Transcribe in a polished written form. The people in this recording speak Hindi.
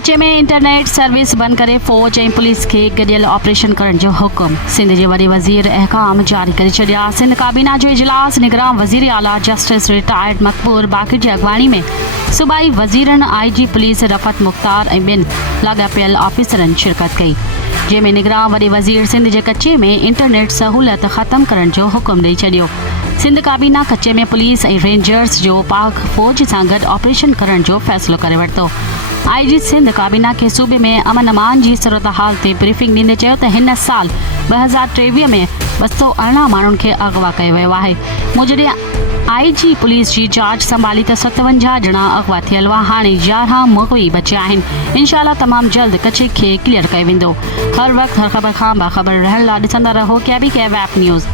कच्चे में इंटरनेट सर्विस बंद करे फौज ऐं पुलिस खे गडि॒यल ऑपरेशन करण जो हुकुम। सिंध जे वॾे वज़ीर अहकाम जारी करे छॾिया। सिंध काबीना जो इजलास निगरान वज़ीर आला जस्टिस रिटायर्ड मक़बूल बाक़ी जी अॻवानी में सूबाई वज़ीरनि IG पुलिस रफ़त मुख़्तार ऐं ॿिनि लाॻापियल ऑफिसरनि शिरकत कई, जंहिंमें निगरान वॾे वज़ीर सिंध जे कच्चे में इंटरनेट सहूलियत ख़त्म करण जो हुकुम ॾेई छॾियो। सिंध काबीना कच्चे में पुलिस ऐं रेंजर्स जो पाक फौज सां गॾु ऑपरेशन करण जो फ़ैसिलो करे वरितो। IG सिंध काबीना खे सूबे में अमन अमान जी सूरत हाल ते ब्रीफिंग ॾींदे चयो त हिन साल 2023 में 218 माण्हुनि खे अगवा कयो वियो आहे। मुजरिम IG पुलिस जी जांच संभाली त 57 ॼणा अगवा थियल हुआ। हाणे 11 मुग़वी बचिया आहिनि। इंशाअल्लाह तमामु जल्द कच्चे खे क्लियर कयो वेंदो। हर वक़्तु हर ख़बर खां बाख़बर रहण लाइ ॾिसंदा रहो KBK वेब न्यूज़।